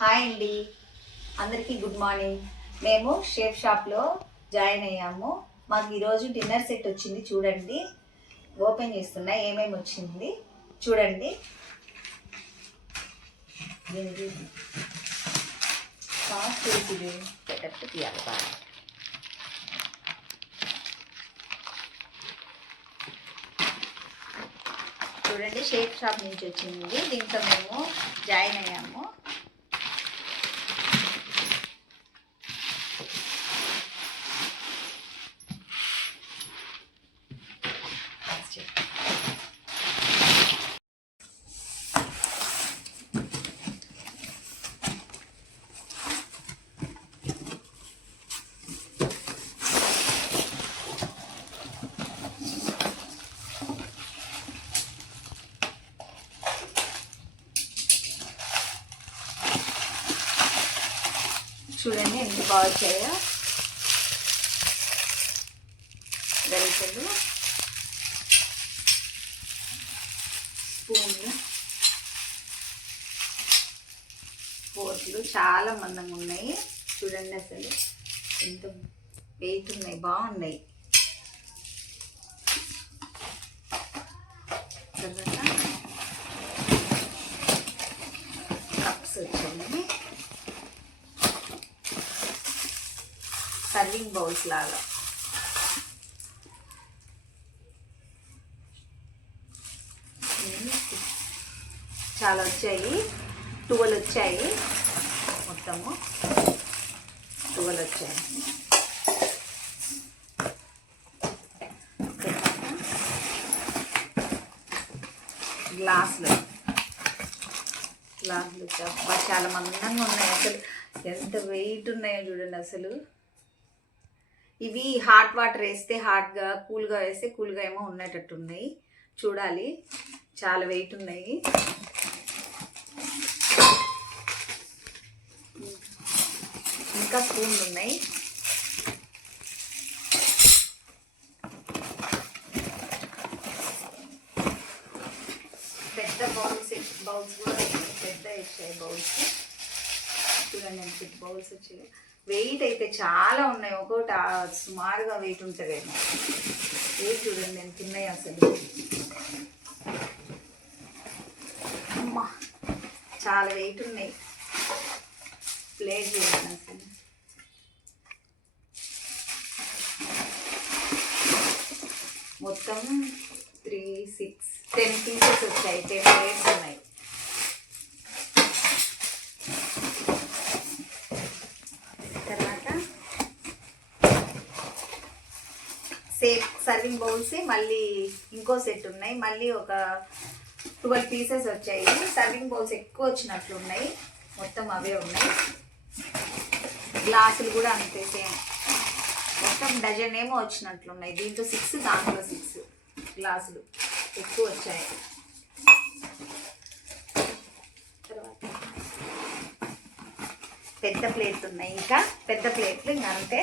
Hi అండి, అందరికీ good morning. మేము షేప్ షాప్లో జాయిన్ అయ్యాము. మాకు ఈరోజు డిన్నర్ సెట్ వచ్చింది. చూడండి, ఓపెన్ చేస్తున్నా ఏమేమి వచ్చింది చూడండి. తీయాలి బాగా. చూడండి, షేప్ షాప్ నుంచి వచ్చింది. దీంట్లో మేము జాయిన్ అయ్యాము. చూడండి ఎంత బాగా వచ్చాయో గరిటెలు, స్పూన్లు, ఫోర్క్లు చాలా మందంగా ఉన్నాయి. చూడండి అసలు ఎంత వెయిట్ ఉన్నాయి, బాగున్నాయి. తర్వాత కప్స్ వచ్చాయి, సర్వింగ్ బౌల్స్ లాగా. చాలా వచ్చాయి, 12 వచ్చాయి, మొత్తము 12 వచ్చాయి. గ్లాసులు చాలా మందంగా ఉన్నాయి. అసలు ఎంత వెయిట్ ఉన్నాయో చూడండి. అసలు ఇవి హాట్ వాటర్ వేస్తే హాట్గా, కూల్గా వేస్తే కూల్గా ఏమో ఉండేటట్టు ఉన్నాయి. చూడాలి, చాలా వెయిట్ ఉన్నాయి. ఇంకా స్పూన్లు ఉన్నాయి. పెద్ద బౌల్స్ కూడా పెద్ద వచ్చాయి బౌల్స్. చూడండి ఎంత పెద్ద బౌల్స్ వచ్చాయి. వెయిట్ అయితే చాలా ఉన్నాయి, ఒక్కొక్కటి సుమారుగా వెయిట్ ఉంటుందేమో. వెయిట్ చూడండి ఎంత ఉన్నాయి అసలు. అమ్మా, చాలా వెయిట్ ఉన్నాయి. ప్లేట్ చేయండి అసలు. మొత్తం 3, 6, 10 పీసెస్ వచ్చాయి. 10 ప్లేట్స్ ఉన్నాయి. సర్వింగ్ బౌల్స్ మళ్ళీ ఇంకో సెట్ ఉన్నాయి. మళ్ళీ ఒక 12 పీసెస్ వచ్చాయి. సర్వింగ్ బౌల్స్ ఎక్కువ వచ్చినట్లు ఉన్నాయి, మొత్తం అవే ఉన్నాయి. గ్లాసులు కూడా అంతే సేమ్, మొత్తం డజన్ ఏమో వచ్చినట్లున్నాయి. దీంట్లో 6, దాంట్లో 6 గ్లాసులు ఎక్కువ వచ్చాయి. తర్వాత పెద్ద ప్లేట్లు ఉన్నాయి, ఇంకా పెద్ద ప్లేట్లు ఇంకా అంతే.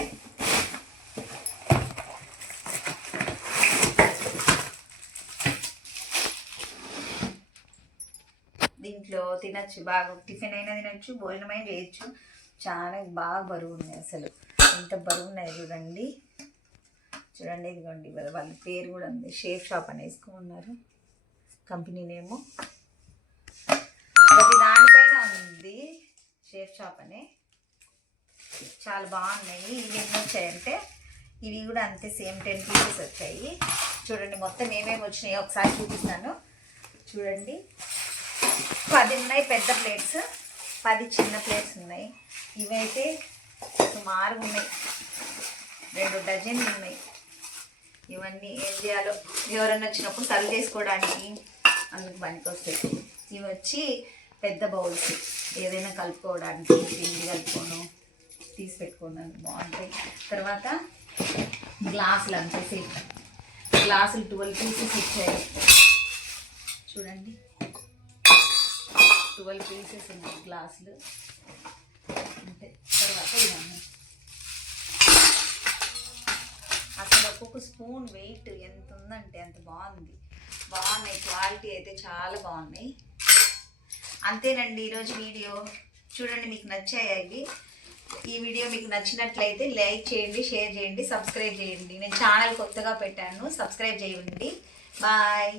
దీంట్లో తినచ్చు, బాగా టిఫిన్ అయినా తినచ్చు, భోజనమైనా చేయొచ్చు. చాలా బాగా బరువు ఉన్నాయి. అసలు ఎంత బరువు ఉన్నాయి చూడండి. చూడండి, ఇదిగోండి వాళ్ళ పేరు కూడా ఉంది, షేప్ షాప్ అని వేసుకున్నారు. కంపెనీ నేమో ప్రతి దానిపైన ఉంది షేప్ షాప్ అని. చాలా బాగున్నాయి. ఇవి ఎన్ని వచ్చాయంటే ఇవి కూడా అంతే సేమ్ 10 పీసెస్ వచ్చాయి. చూడండి మొత్తం ఏమేమి వచ్చినాయో ఒకసారి చూపిస్తాను. చూడండి, 10 ఉన్నాయి పెద్ద ప్లేట్స్, 10 చిన్న ప్లేట్స్ ఉన్నాయి. ఇవైతే సుమారుగా ఉన్నాయి, 2 డజన్లు ఉన్నాయి. ఇవన్నీ ఏం చేయాలో, ఎవరైనా వచ్చినప్పుడు సర్వ్ చేసుకోవడానికి అందుకు పనికి వస్తాయి. ఇవి వచ్చి పెద్ద బౌల్స్, ఏదైనా కలుపుకోవడానికి, పిండి కలుపుకోను, తీసి పెట్టుకోవడానికి బాగుంటాయి. తర్వాత గ్లాసులు అంతే, గ్లాసులు 12 పీసెస్ వచ్చాయి. చూడండి, 12 పీసెస్ ఉన్నాయి గ్లాసులు అంతే. తర్వాత ఇవన్నీ అసలు ఒక్కొక్క స్పూన్ వెయిట్ ఎంత ఉందంటే అంత బాగున్నాయి. క్వాలిటీ అయితే చాలా బాగున్నాయి. అంతేనండి ఈరోజు వీడియో. చూడండి మీకు నచ్చాయా ఇవి? ఈ వీడియో మీకు నచ్చినట్లయితే లైక్ చేయండి, షేర్ చేయండి, సబ్స్క్రైబ్ చేయండి. నేను ఛానల్ కొత్తగా పెట్టాను, సబ్స్క్రైబ్ చేయండి. బాయ్.